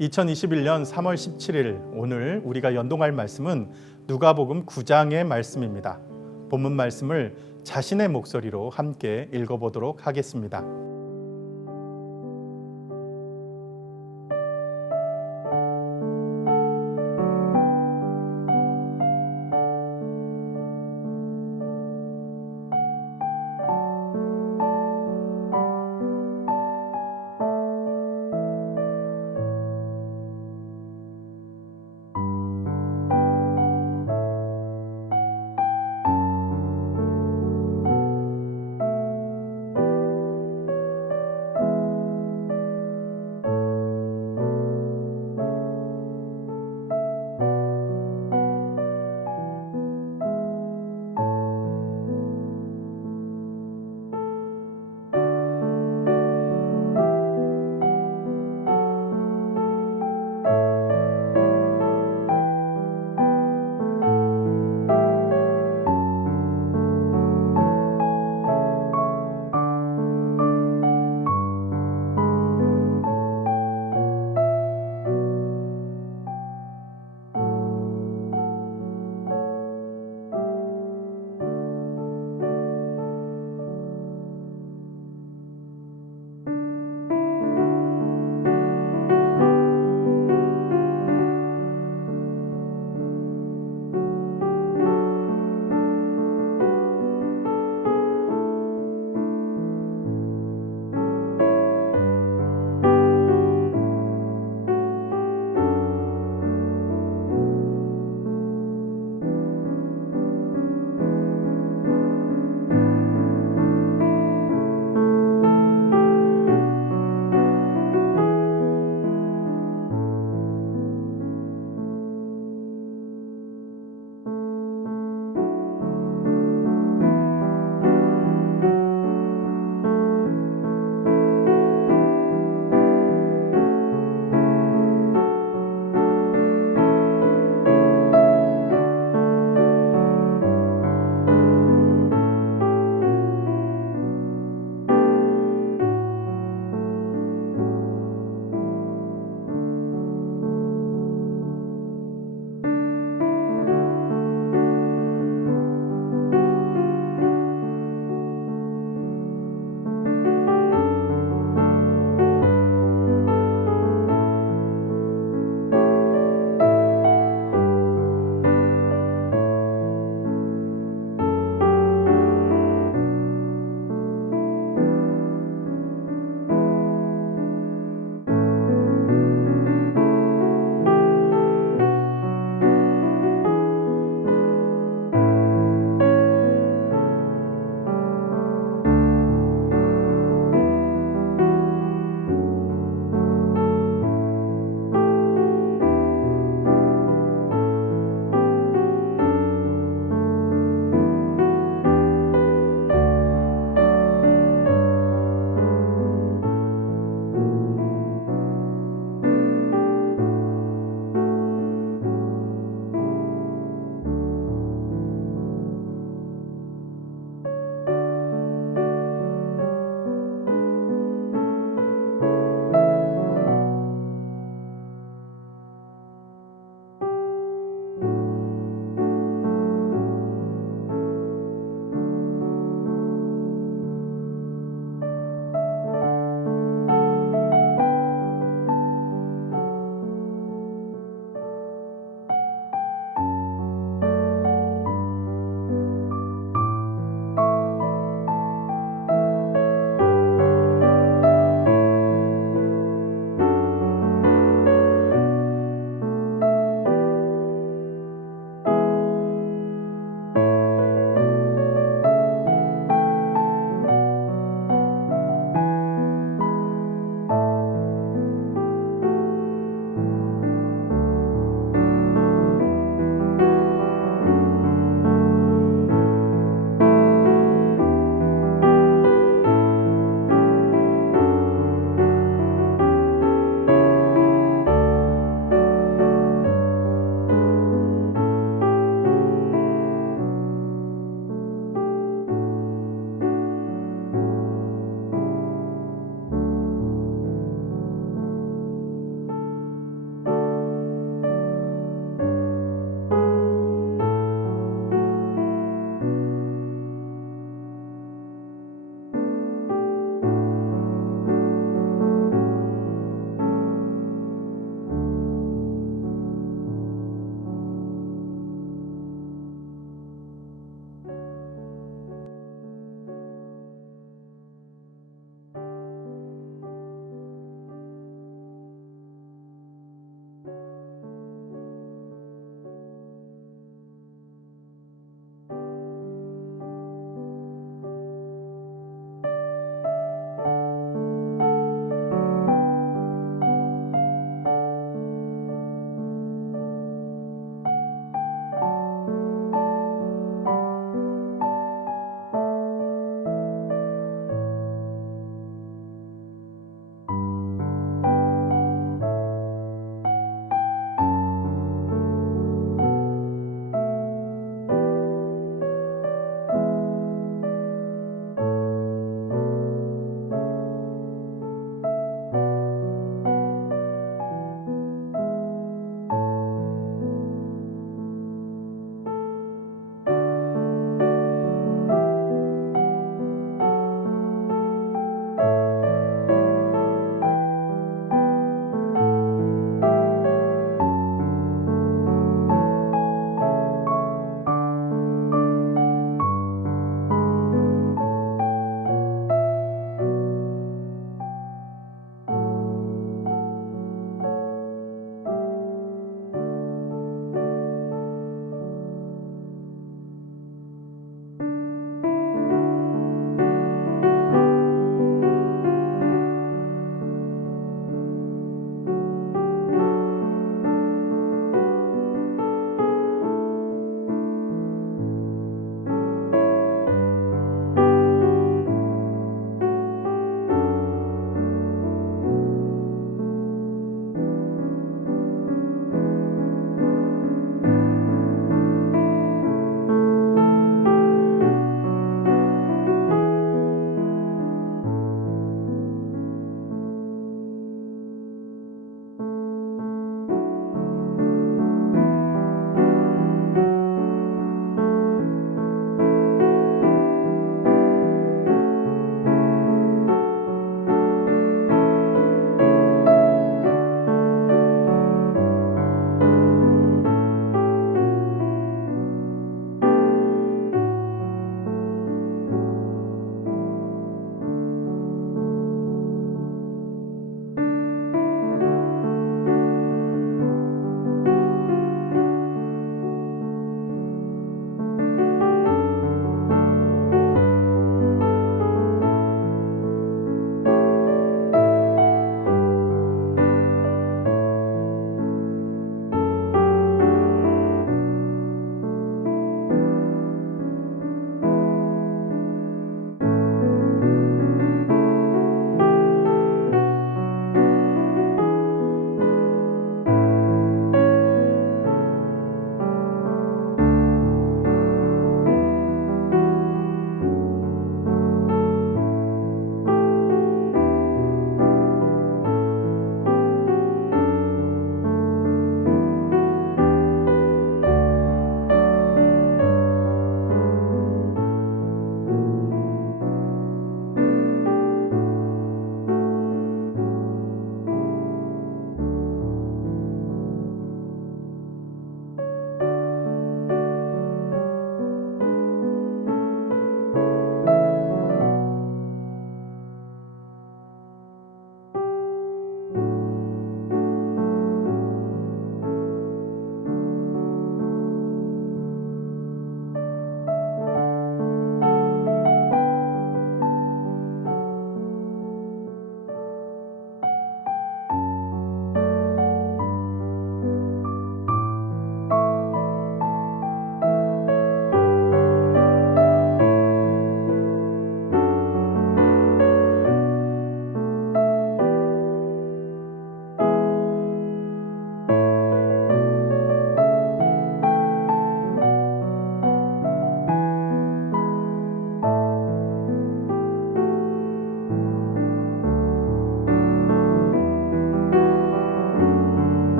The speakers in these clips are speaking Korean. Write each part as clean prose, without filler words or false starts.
2021년 3월 17일 오늘 우리가 연동할 말씀은 누가복음 9장의 말씀입니다. 본문 말씀을 자신의 목소리로 함께 읽어보도록 하겠습니다.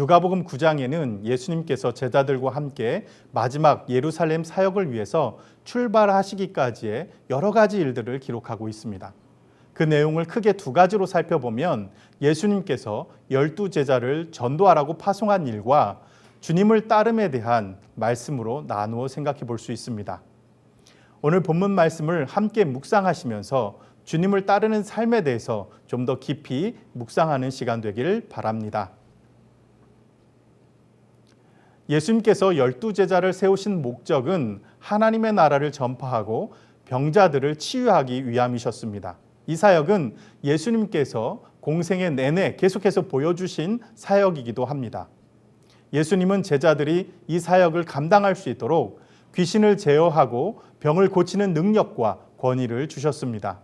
누가복음 9장에는 예수님께서 제자들과 함께 마지막 예루살렘 사역을 위해서 출발하시기까지의 여러 가지 일들을 기록하고 있습니다. 그 내용을 크게 두 가지로 살펴보면 예수님께서 12제자를 전도하라고 파송한 일과 주님을 따름에 대한 말씀으로 나누어 생각해 볼 수 있습니다. 오늘 본문 말씀을 함께 묵상하시면서 주님을 따르는 삶에 대해서 좀 더 깊이 묵상하는 시간 되길 바랍니다. 예수님께서 12제자를 세우신 목적은 하나님의 나라를 전파하고 병자들을 치유하기 위함이셨습니다. 이 사역은 예수님께서 공생의 내내 계속해서 보여주신 사역이기도 합니다. 예수님은 제자들이 이 사역을 감당할 수 있도록 귀신을 제어하고 병을 고치는 능력과 권위를 주셨습니다.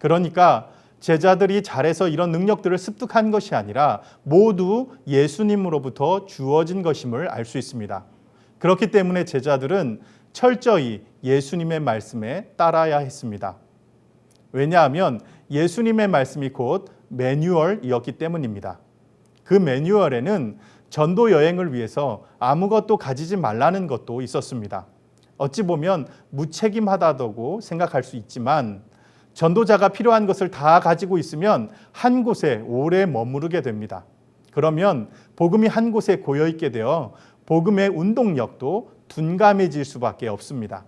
그러니까 제자들이 잘해서 이런 능력들을 습득한 것이 아니라 모두 예수님으로부터 주어진 것임을 알 수 있습니다. 그렇기 때문에 제자들은 철저히 예수님의 말씀에 따라야 했습니다. 왜냐하면 예수님의 말씀이 곧 매뉴얼이었기 때문입니다. 그 매뉴얼에는 전도 여행을 위해서 아무것도 가지지 말라는 것도 있었습니다. 어찌 보면 무책임하다고 생각할 수 있지만 전도자가 필요한 것을 다 가지고 있으면 한 곳에 오래 머무르게 됩니다. 그러면 복음이 한 곳에 고여있게 되어 복음의 운동력도 둔감해질 수밖에 없습니다.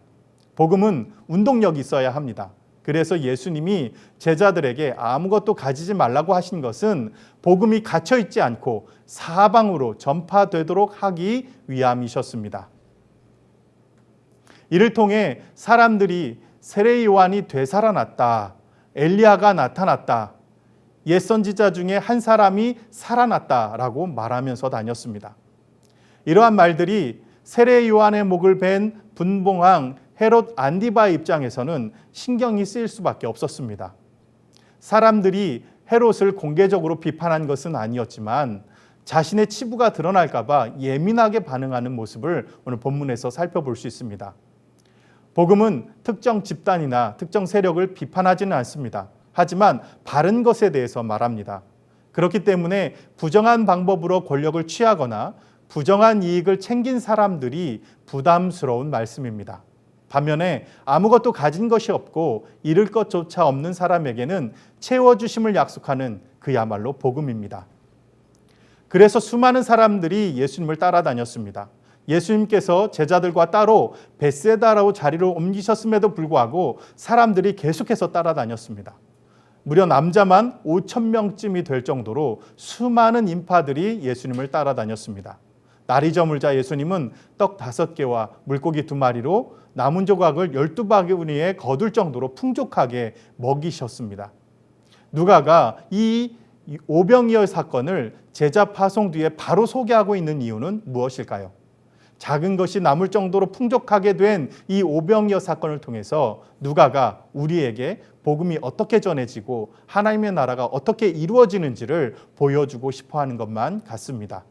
복음은 운동력이 있어야 합니다. 그래서 예수님이 제자들에게 아무것도 가지지 말라고 하신 것은 복음이 갇혀있지 않고 사방으로 전파되도록 하기 위함이셨습니다. 이를 통해 사람들이 세례 요한이 되살아났다, 엘리야가 나타났다, 옛 선지자 중에 한 사람이 살아났다라고 말하면서 다녔습니다. 이러한 말들이 세례 요한의 목을 벤 분봉왕 헤롯 안디바의 입장에서는 신경이 쓰일 수밖에 없었습니다. 사람들이 헤롯을 공개적으로 비판한 것은 아니었지만 자신의 치부가 드러날까 봐 예민하게 반응하는 모습을 오늘 본문에서 살펴볼 수 있습니다. 복음은 특정 집단이나 특정 세력을 비판하지는 않습니다. 하지만 바른 것에 대해서 말합니다. 그렇기 때문에 부정한 방법으로 권력을 취하거나 부정한 이익을 챙긴 사람들이 부담스러운 말씀입니다. 반면에 아무것도 가진 것이 없고 잃을 것조차 없는 사람에게는 채워주심을 약속하는 그야말로 복음입니다. 그래서 수많은 사람들이 예수님을 따라다녔습니다. 예수님께서 제자들과 따로 벳세다라고 자리를 옮기셨음에도 불구하고 사람들이 계속해서 따라다녔습니다. 무려 남자만 5,000명쯤이 될 정도로 수많은 인파들이 예수님을 따라다녔습니다. 날이 저물자 예수님은 떡 5개와 물고기 2마리로 남은 조각을 12바구니에 거둘 정도로 풍족하게 먹이셨습니다. 누가가 이 오병이어 사건을 제자 파송 뒤에 바로 소개하고 있는 이유는 무엇일까요? 작은 것이 남을 정도로 풍족하게 된 이 오병이어 사건을 통해서 누가가 우리에게 복음이 어떻게 전해지고 하나님의 나라가 어떻게 이루어지는지를 보여주고 싶어하는 것만 같습니다.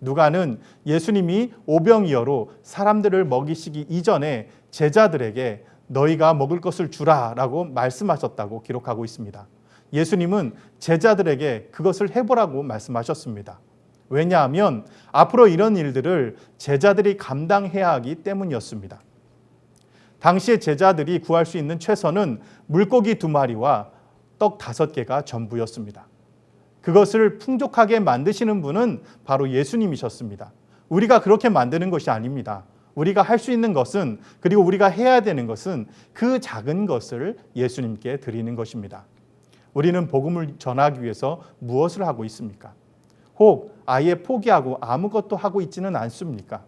누가는 예수님이 오병이어로 사람들을 먹이시기 이전에 제자들에게 너희가 먹을 것을 주라라고 말씀하셨다고 기록하고 있습니다. 예수님은 제자들에게 그것을 해보라고 말씀하셨습니다. 왜냐하면 앞으로 이런 일들을 제자들이 감당해야 하기 때문이었습니다. 당시의 제자들이 구할 수 있는 최선은 물고기 2마리와 떡 5개가 전부였습니다. 그것을 풍족하게 만드시는 분은 바로 예수님이셨습니다. 우리가 그렇게 만드는 것이 아닙니다. 우리가 할 수 있는 것은, 그리고 우리가 해야 되는 것은 그 작은 것을 예수님께 드리는 것입니다. 우리는 복음을 전하기 위해서 무엇을 하고 있습니까? 혹 아예 포기하고 아무것도 하고 있지는 않습니까?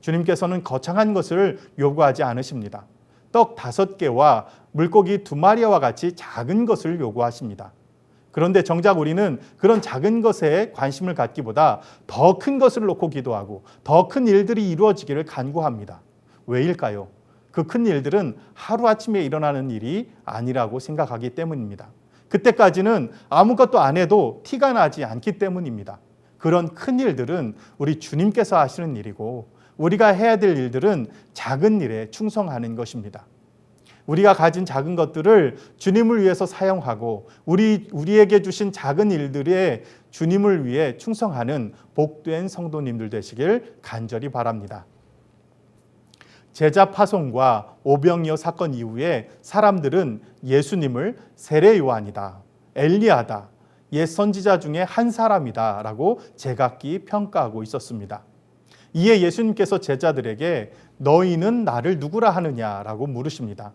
주님께서는 거창한 것을 요구하지 않으십니다. 떡 5개와 물고기 2마리와 같이 작은 것을 요구하십니다. 그런데 정작 우리는 그런 작은 것에 관심을 갖기보다 더 큰 것을 놓고 기도하고 더 큰 일들이 이루어지기를 간구합니다. 왜일까요? 그 큰 일들은 하루아침에 일어나는 일이 아니라고 생각하기 때문입니다. 그때까지는 아무것도 안 해도 티가 나지 않기 때문입니다. 그런 큰 일들은 우리 주님께서 하시는 일이고 우리가 해야 될 일들은 작은 일에 충성하는 것입니다. 우리가 가진 작은 것들을 주님을 위해서 사용하고 우리에게 주신 작은 일들에 주님을 위해 충성하는 복된 성도님들 되시길 간절히 바랍니다. 제자 파송과 오병이어 사건 이후에 사람들은 예수님을 세례 요한이다, 엘리야다, 옛 선지자 중에 한 사람이다 라고 제각기 평가하고 있었습니다. 이에 예수님께서 제자들에게 너희는 나를 누구라 하느냐라고 물으십니다.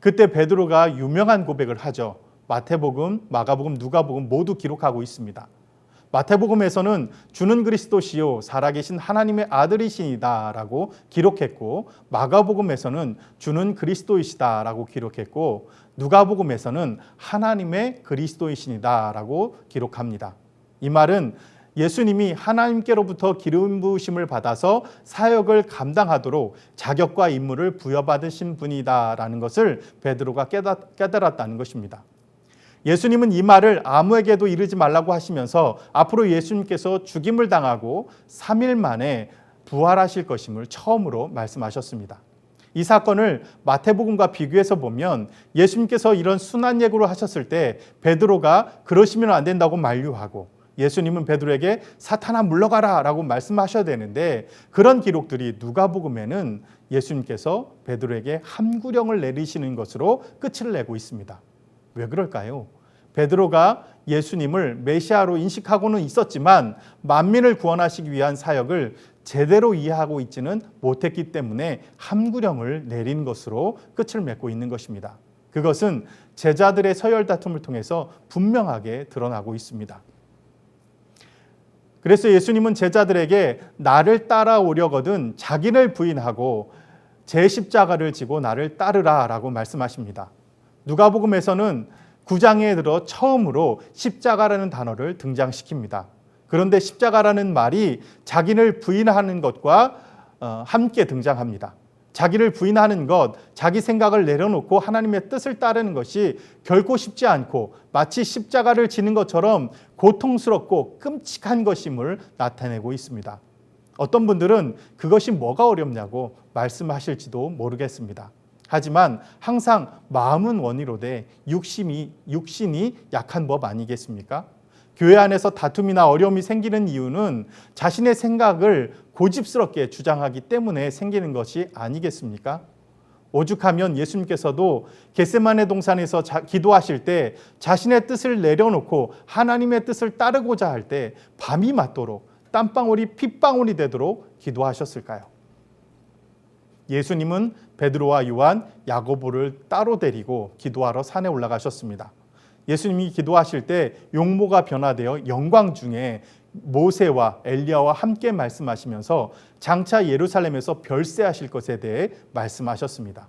그때 베드로가 유명한 고백을 하죠. 마태복음, 마가복음, 누가복음 모두 기록하고 있습니다. 마태복음에서는 주는 그리스도시요 살아계신 하나님의 아들이시니다 라고 기록했고, 마가복음에서는 주는 그리스도이시다 라고 기록했고, 누가복음에서는 하나님의 그리스도이시니다 라고 기록합니다. 이 말은 예수님이 하나님께로부터 기름 부으심을 받아서 사역을 감당하도록 자격과 임무를 부여받으신 분이다라는 것을 베드로가 깨달았다는 것입니다. 예수님은 이 말을 아무에게도 이르지 말라고 하시면서 앞으로 예수님께서 죽임을 당하고 3일 만에 부활하실 것임을 처음으로 말씀하셨습니다. 이 사건을 마태복음과 비교해서 보면 예수님께서 이런 순환 예고를 하셨을 때 베드로가 그러시면 안 된다고 만류하고, 예수님은 베드로에게 사탄아 물러가라 라고 말씀하셔야 되는데, 그런 기록들이 누가복음에는 예수님께서 베드로에게 함구령을 내리시는 것으로 끝을 내고 있습니다. 왜 그럴까요? 베드로가 예수님을 메시아로 인식하고는 있었지만 만민을 구원하시기 위한 사역을 제대로 이해하고 있지는 못했기 때문에 함구령을 내린 것으로 끝을 맺고 있는 것입니다. 그것은 제자들의 서열 다툼을 통해서 분명하게 드러나고 있습니다. 그래서 예수님은 제자들에게 나를 따라오려거든 자기를 부인하고 제 십자가를 지고 나를 따르라 라고 말씀하십니다. 누가복음에서는 9장에 들어 처음으로 십자가라는 단어를 등장시킵니다. 그런데 십자가라는 말이 자기를 부인하는 것과 함께 등장합니다. 자기를 부인하는 것, 자기 생각을 내려놓고 하나님의 뜻을 따르는 것이 결코 쉽지 않고 마치 십자가를 지는 것처럼 고통스럽고 끔찍한 것임을 나타내고 있습니다. 어떤 분들은 그것이 뭐가 어렵냐고 말씀하실지도 모르겠습니다. 하지만 항상 마음은 원이로되 육신이 약한 법 아니겠습니까? 교회 안에서 다툼이나 어려움이 생기는 이유는 자신의 생각을 고집스럽게 주장하기 때문에 생기는 것이 아니겠습니까? 오죽하면 예수님께서도 겟세마네 동산에서 기도하실 때 자신의 뜻을 내려놓고 하나님의 뜻을 따르고자 할 때 밤이 맞도록 땀방울이 핏방울이 되도록 기도하셨을까요? 예수님은 베드로와 요한, 야고보를 따로 데리고 기도하러 산에 올라가셨습니다. 예수님이 기도하실 때 용모가 변화되어 영광 중에 모세와 엘리야와 함께 말씀하시면서 장차 예루살렘에서 별세하실 것에 대해 말씀하셨습니다.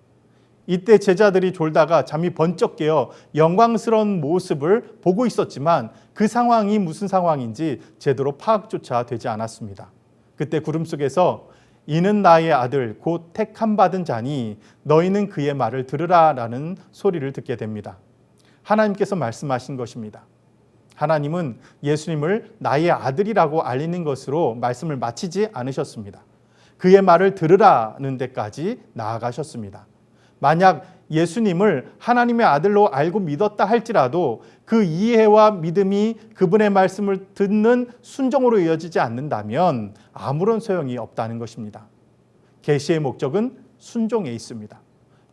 이때 제자들이 졸다가 잠이 번쩍 깨어 영광스러운 모습을 보고 있었지만 그 상황이 무슨 상황인지 제대로 파악조차 되지 않았습니다. 그때 구름 속에서 이는 나의 아들 곧 택함 받은 자니 너희는 그의 말을 들으라 라는 소리를 듣게 됩니다. 하나님께서 말씀하신 것입니다. 하나님은 예수님을 나의 아들이라고 알리는 것으로 말씀을 마치지 않으셨습니다. 그의 말을 들으라는 데까지 나아가셨습니다. 만약 예수님을 하나님의 아들로 알고 믿었다 할지라도 그 이해와 믿음이 그분의 말씀을 듣는 순종으로 이어지지 않는다면 아무런 소용이 없다는 것입니다. 계시의 목적은 순종에 있습니다.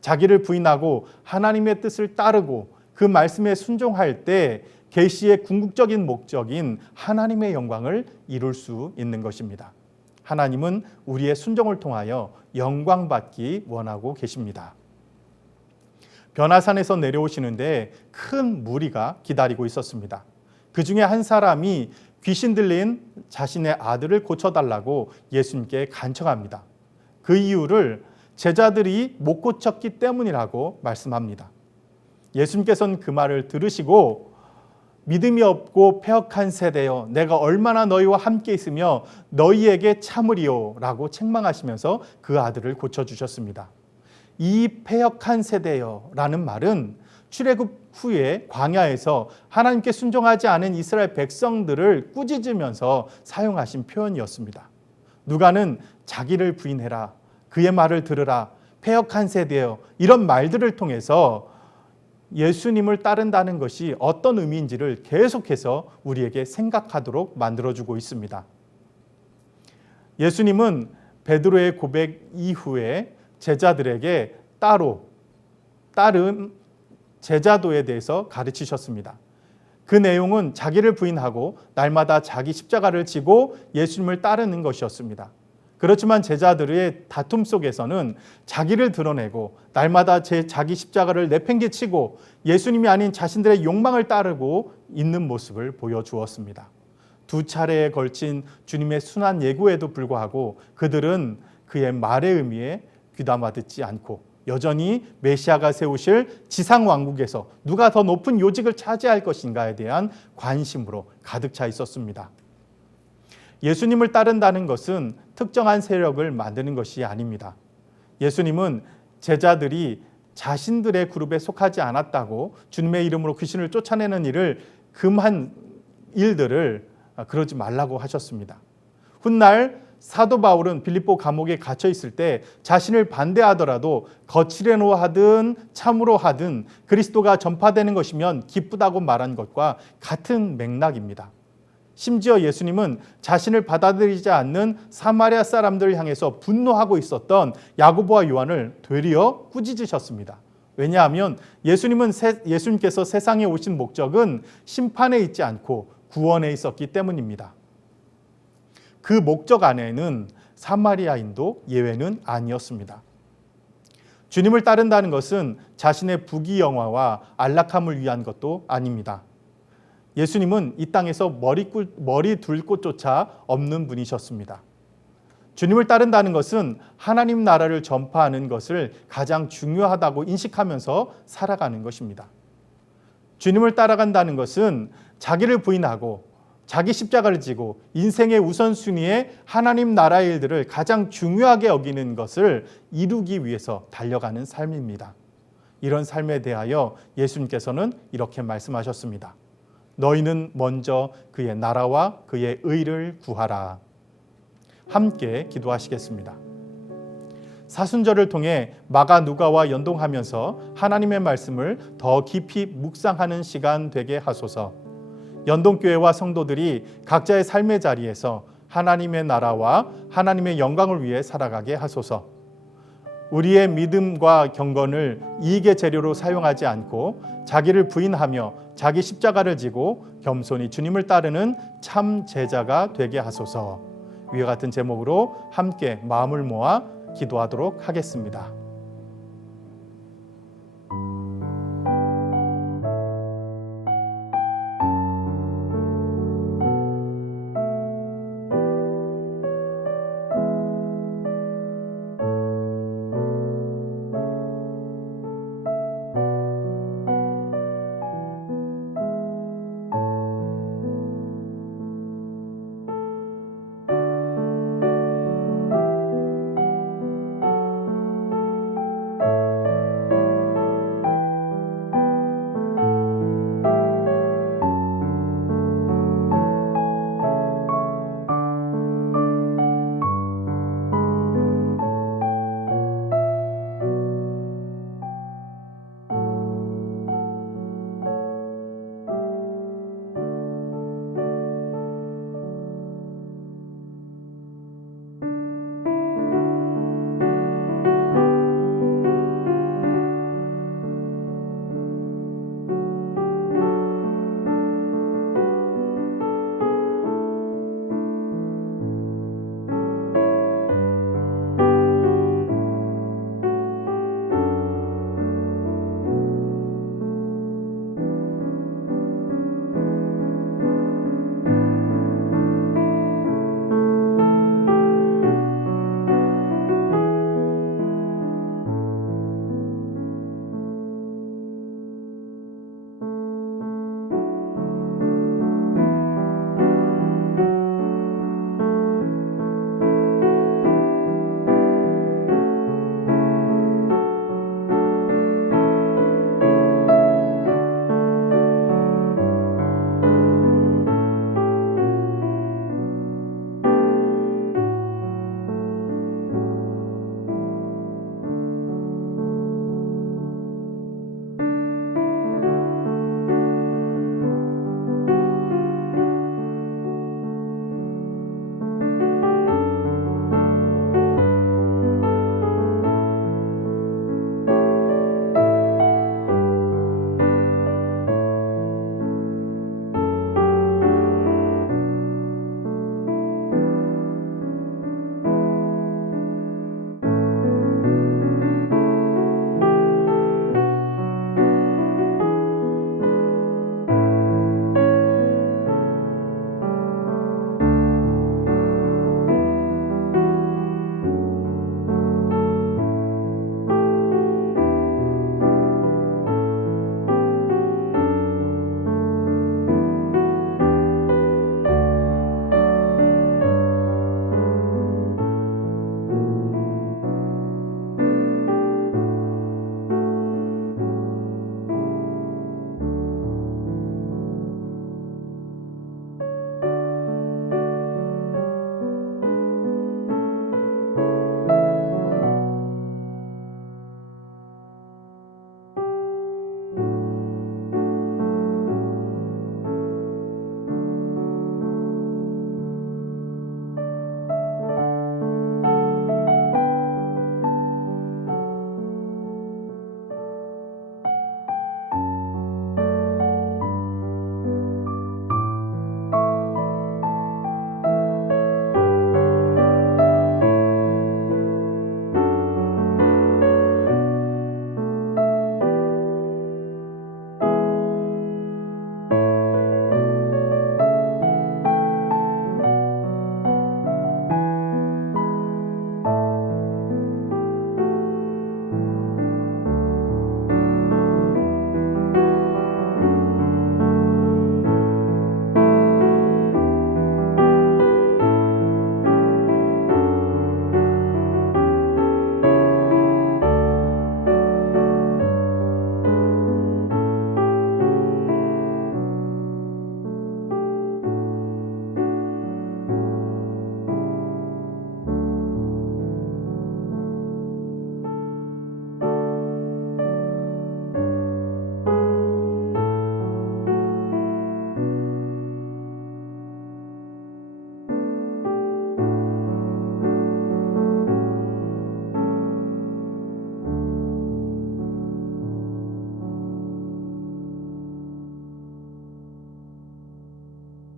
자기를 부인하고 하나님의 뜻을 따르고 그 말씀에 순종할 때 계시의 궁극적인 목적인 하나님의 영광을 이룰 수 있는 것입니다. 하나님은 우리의 순종을 통하여 영광 받기 원하고 계십니다. 변화산에서 내려오시는데 큰 무리가 기다리고 있었습니다. 그 중에 한 사람이 귀신 들린 자신의 아들을 고쳐달라고 예수님께 간청합니다. 그 이유를 제자들이 못 고쳤기 때문이라고 말씀합니다. 예수님께서는 그 말을 들으시고 믿음이 없고 패역한 세대여 내가 얼마나 너희와 함께 있으며 너희에게 참으리요 라고 책망하시면서 그 아들을 고쳐주셨습니다. 이 패역한 세대여 라는 말은 출애굽 후에 광야에서 하나님께 순종하지 않은 이스라엘 백성들을 꾸짖으면서 사용하신 표현이었습니다. 누가는 자기를 부인해라, 그의 말을 들으라, 패역한 세대여, 이런 말들을 통해서 예수님을 따른다는 것이 어떤 의미인지를 계속해서 우리에게 생각하도록 만들어주고 있습니다. 예수님은 베드로의 고백 이후에 제자들에게 따로 따름 제자도에 대해서 가르치셨습니다. 그 내용은 자기를 부인하고 날마다 자기 십자가를 지고 예수님을 따르는 것이었습니다. 그렇지만 제자들의 다툼 속에서는 자기를 드러내고 날마다 자기 십자가를 내팽개치고 예수님이 아닌 자신들의 욕망을 따르고 있는 모습을 보여주었습니다. 두 차례에 걸친 주님의 순한 예고에도 불구하고 그들은 그의 말의 의미에 귀담아 듣지 않고 여전히 메시아가 세우실 지상 왕국에서 누가 더 높은 요직을 차지할 것인가에 대한 관심으로 가득 차 있었습니다. 예수님을 따른다는 것은 특정한 세력을 만드는 것이 아닙니다. 예수님은 제자들이 자신들의 그룹에 속하지 않았다고 주님의 이름으로 귀신을 쫓아내는 일을 금한 일들을 그러지 말라고 하셨습니다. 훗날 사도 바울은 빌립보 감옥에 갇혀 있을 때 자신을 반대하더라도 거칠애로 하든 참으로 하든 그리스도가 전파되는 것이면 기쁘다고 말한 것과 같은 맥락입니다. 심지어 예수님은 자신을 받아들이지 않는 사마리아 사람들을 향해서 분노하고 있었던 야고보와 요한을 되려 꾸짖으셨습니다. 왜냐하면 예수님께서 세상에 오신 목적은 심판에 있지 않고 구원에 있었기 때문입니다. 그 목적 안에는 사마리아인도 예외는 아니었습니다. 주님을 따른다는 것은 자신의 부귀영화와 안락함을 위한 것도 아닙니다. 예수님은 이 땅에서 머리 둘 곳조차 없는 분이셨습니다. 주님을 따른다는 것은 하나님 나라를 전파하는 것을 가장 중요하다고 인식하면서 살아가는 것입니다. 주님을 따라간다는 것은 자기를 부인하고 자기 십자가를 지고 인생의 우선순위에 하나님 나라의 일들을 가장 중요하게 여기는 것을 이루기 위해서 달려가는 삶입니다. 이런 삶에 대하여 예수님께서는 이렇게 말씀하셨습니다. 너희는 먼저 그의 나라와 그의 의를 구하라. 함께 기도하시겠습니다. 사순절을 통해 마가 누가와 연동하면서 하나님의 말씀을 더 깊이 묵상하는 시간 되게 하소서. 연동교회와 성도들이 각자의 삶의 자리에서 하나님의 나라와 하나님의 영광을 위해 살아가게 하소서. 우리의 믿음과 경건을 이익의 재료로 사용하지 않고 자기를 부인하며 자기 십자가를 지고 겸손히 주님을 따르는 참 제자가 되게 하소서. 위와 같은 제목으로 함께 마음을 모아 기도하도록 하겠습니다.